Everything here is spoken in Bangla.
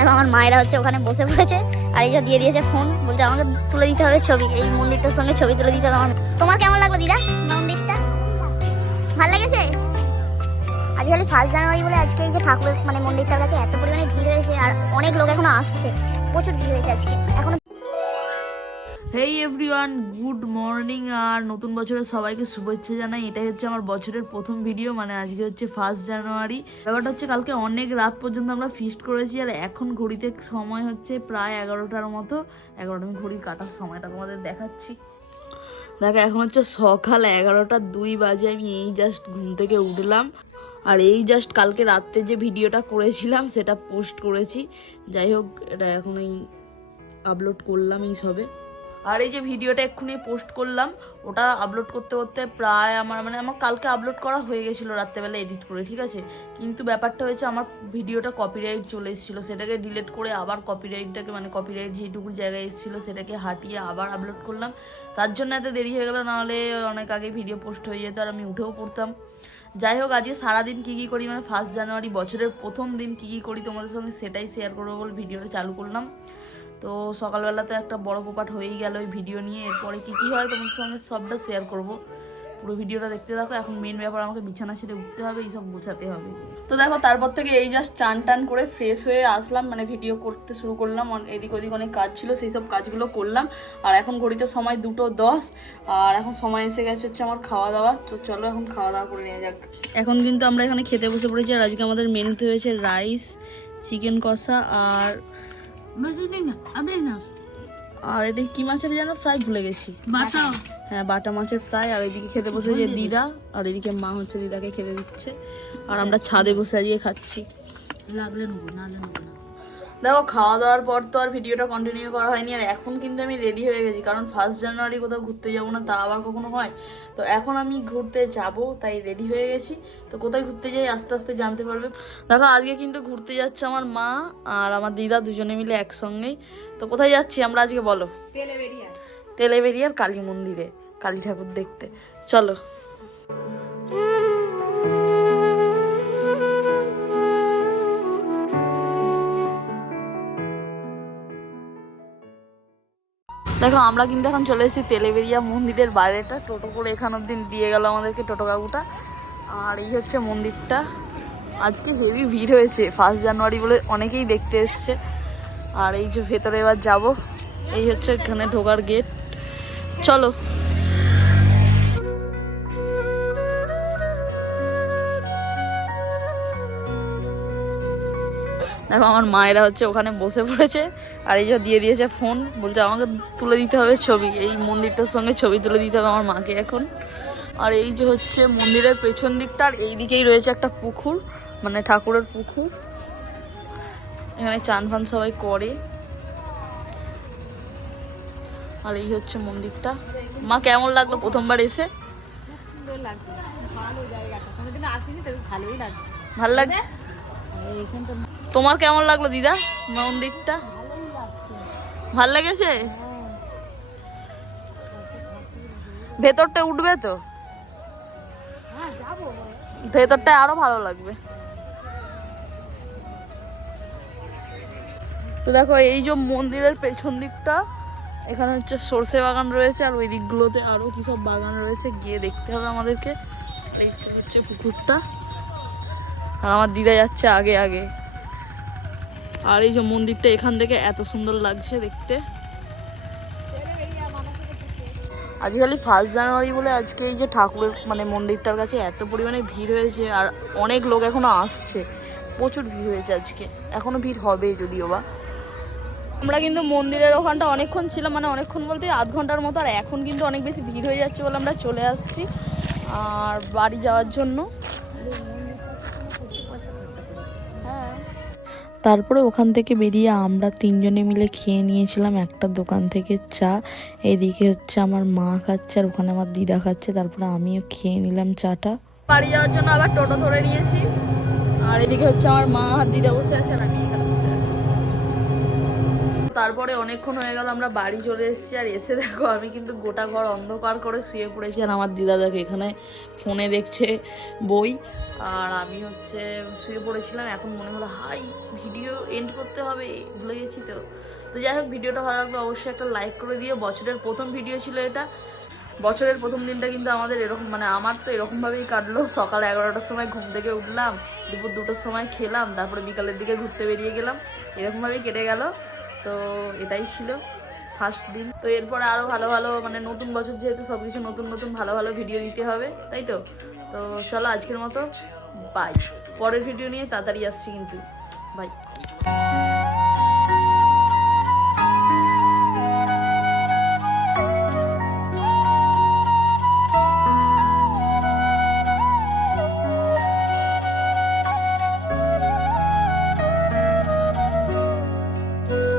এখন আমার মায়েরা হচ্ছে ওখানে বসে পড়েছে। আর এই যে দিয়ে দিয়েছে ফোন বলছে আমাকে তুলে দিতে হবে ছবি। এই মন্দিরটার সঙ্গে ছবি তুলে দিতে হবে আমার। তোমার কেমন লাগল দিদা? মন্দিরটা? ভালো লেগেছে? আজকাল ফার্স্ট জানুয়ারি বলে আজকে এই যে ঠাকুরের মানে মন্দিরটার কাছে এত পরিমাণে ভিড় হয়েছে আর অনেক লোক এখনও আসছে। প্রচুর ভিড় হয়েছে আজকে। এখনও হেই এভরিওয়ান গুড মর্নিং আর নতুন বছরের সবাইকে শুভেচ্ছা জানাই। এটাই হচ্ছে আমার বছরের প্রথম ভিডিও মানে আজকে হচ্ছে ফার্স্ট জানুয়ারি ব্যাপারটা হচ্ছে কালকে অনেক রাত পর্যন্ত আমরা ফিস্ট করেছি আর এখন ঘড়িতে সময় হচ্ছে প্রায় এগারোটার মতো। এগারোটা আমি ঘড়ি কাটার সময়টা তোমাদের দেখাচ্ছি। দেখো, এখন হচ্ছে সকাল এগারোটা দুই বাজে, আমি এই জাস্ট ঘুম থেকে উঠলাম। আর এই জাস্ট কালকে রাত্রে যে ভিডিওটা করেছিলাম, সেটা পোস্ট করেছি। যাই হোক, এটা এখন এই আপলোড করলাম এই সবে। আর এই যে ভিডিওটা এক্ষুনি পোস্ট করলাম, ওটা আপলোড করতে করতে প্রায় আমার মানে আমার কালকে আপলোড করা হয়ে গেছিল রাত্রেবেলা এডিট করে, ঠিক আছে? কিন্তু ব্যাপারটা হয়েছে আমার ভিডিওটা কপিরাইট চলে এসেছিল, সেটাকে ডিলিট করে আবার কপিরাইটটাকে মানে কপিরাইট যেটুকু জায়গায় এসেছিল, সেটাকে হাঁটিয়ে আবার আপলোড করলাম। তার জন্য এত দেরি হয়ে গেল নাহলে অনেক আগে ভিডিও পোস্ট হয়ে যেত আর আমি উঠেও পড়তাম। যাই হোক, আজকে সারাদিন কী কী করি মানে ফার্স্ট জানুয়ারি বছরের প্রথম দিন কী কী করি তোমাদের সঙ্গে সেটাই শেয়ার করব বলে ভিডিওটা চালু করলাম। তো সকালবেলাতে একটা বড় পোপাট হয়েই গেল ওই ভিডিও নিয়ে। এরপরে কী কী হয় তোমাদের সঙ্গে সবটা শেয়ার করব। পুরো ভিডিওটা দেখতে থাকো। এখন মেন ব্যাপার আমাকে বিছানা ছেড়ে উঠতে হবে, এইসব গোছাতে হবে। তো দেখো, তারপর থেকে এই জাস্ট চান টান করে ফ্রেশ হয়ে আসলাম। মানে ভিডিও করতে শুরু করলাম। এদিক ওদিক অনেক কাজ ছিল, সেই সব কাজগুলো করলাম। আর এখন ঘড়িতে সময় দুটো দশ। আর এখন সময় এসে গেছে হচ্ছে আমার খাওয়া দাওয়া। তো চলো এখন খাওয়া দাওয়া করে নিয়ে যাক। এখন কিন্তু আমরা এখানে খেতে বসে পড়েছি। আর আজকে আমাদের মেনুতে হয়েছে রাইস চিকেন কষা আর আর এটা কি মাছের যেন ফ্রাই ভুলে গেছি। বাটা। হ্যাঁ বাটা মাছের ফ্রাই আর এদিকে খেতে বসে যে দিদা আর এদিকে মা হচ্ছে দিদাকে খেতে দিচ্ছে। আর আমরা ছাদে বসে আজকে খাচ্ছি। লাগলে নেব না। দেখো খাওয়া দাওয়ার পর তো আর ভিডিওটা কন্টিনিউ করা হয়নি আর এখন কিন্তু আমি রেডি হয়ে গেছি কারণ ফার্স্ট জানুয়ারি কোথাও ঘুরতে যাব না তা আবার কখনো হয়। তো এখন আমি ঘুরতে যাব তাই রেডি হয়ে গেছি। তো কোথায় ঘুরতে যাই আস্তে আস্তে জানতে পারবে। দেখো আজকে কিন্তু ঘুরতে যাচ্ছে আমার মা আর আমার দিদা দুজনে মিলে একসঙ্গেই। তো কোথায় যাচ্ছি আমরা আজকে বলো? তেলেবেরিয়ার কালী মন্দিরে কালী ঠাকুর দেখতে। চলো। দেখো, আমরা কিন্তু এখন চলে এসেছি তেলেবেরিয়া মন্দিরের বাইরেটা। টোটো করে এখান অব্দি দিয়ে গেল আমাদেরকে টোটো কাকুটা আর এই হচ্ছে মন্দিরটা। আজকে হেভি ভিড় হয়েছে ফার্স্ট জানুয়ারি বলে অনেকেই দেখতে এসছে। আর এই যে ভেতরে এবার যাব, এই হচ্ছে এখানে ঢোকার গেট চলো। দেখো আমার মায়েরা হচ্ছে ওখানে বসে পড়েছে আর এই যে দিয়ে দিয়েছে ফোন বলছে আমাকে তুলে দিতে হবে ছবি এই মন্দিরটার সঙ্গে ছবি তুলে দিতে হবে আমার মাকে এখন। আর এই যে হচ্ছে মন্দিরের পেছন দিকটা আর এই দিকেই রয়েছে একটা পুকুর মানে ঠাকুরের পুকুর। এখানে চান ফান সবাই করে। আর এই হচ্ছে মন্দিরটা। মা কেমন লাগল প্রথমবার এসে? ভালো লাগছে। এখানটা তোমার কেমন লাগল দিদা? মন্দিরটা ভালো লেগেছে? ভেতরটা উঠবে তো? ভেতরটা আরও ভালো লাগবে। তো দেখো, এই যে মন্দিরের পেছন দিকটা, এখানে হচ্ছে সর্ষে বাগান রয়েছে, আর ওই দিকগুলোতে আরও কি সব বাগান রয়েছে, গিয়ে দেখতে হবে আমাদেরকে। হচ্ছে পুকুরটা। আর আমার দিদা যাচ্ছে আগে আগে। আর এই যে মন্দিরটা এখান থেকে এত সুন্দর লাগছে দেখতে। আজকালি ফার্স্ট জানুয়ারি বলে আজকে এই যে ঠাকুরের মানে মন্দিরটার কাছে এত পরিমাণে ভিড় হয়েছে আর অনেক লোক এখনও আসছে। প্রচুর ভিড় হয়েছে আজকে। এখনও ভিড় হবে যদিও বা। আমরা কিন্তু মন্দিরের ওখানটা অনেকক্ষণ ছিলাম মানে অনেকক্ষণ বলতে আধ ঘণ্টার মতো আর এখন কিন্তু অনেক বেশি ভিড় হয়ে যাচ্ছে বলে আমরা চলে আসছি আর বাড়ি যাওয়ার জন্য। তারপরে ওখান থেকে বেরিয়ে আমরা তিনজনে মিলে খেয়ে নিয়েছিলাম একটা দোকান থেকে চা। এদিকে হচ্ছে আমার মা খাচ্ছে আর ওখানে আমার দিদা খাচ্ছে, তারপরে আমিও খেয়ে নিলাম চাটা। বাড়ি যাওয়ার জন্য আবার টোটো ধরে নিয়েছি। আর এদিকে হচ্ছে আমার মা আর দিদা বসে আছে আর আমি তারপরে অনেকক্ষণ হয়ে গেল, আমরা বাড়ি চলে এসেছি। আর এসে দেখো, আমি কিন্তু গোটা ঘর অন্ধকার করে শুয়ে পড়েছি আর আমার দিদা দেখো এখানে ফোনে দেখছে বই। আর আমি হচ্ছে শুয়ে পড়েছিলাম, এখন মনে হলো, হাই, ভিডিও এন্ড করতে হবে, ভুলে গেছি তো। তো যাই হোক, ভিডিওটা ভালো লাগল অবশ্যই একটা লাইক করে দিও। বছরের প্রথম ভিডিও ছিল এটা। বছরের প্রথম দিনটা কিন্তু আমাদের এরকম মানে আমার তো এরকমভাবেই কাটলো। সকাল এগারোটার সময় ঘুম থেকে উঠলাম, দুপুর দুটোর সময় খেলাম, তারপরে বিকালের দিকে ঘুরতে বেরিয়ে গেলাম। এরকমভাবেই কেটে গেল। তো এটাই ছিল ফার্স্ট দিন। তো এরপরে আরও ভালো ভালো মানে নতুন বছর যেহেতু সব কিছু নতুন নতুন ভালো ভালো ভিডিও দিতে হবে, তাই তো? তো চলো আজকের মতো বাই পরের ভিডিও নিয়ে তাড়াতাড়ি আসছি কিন্তু। বাই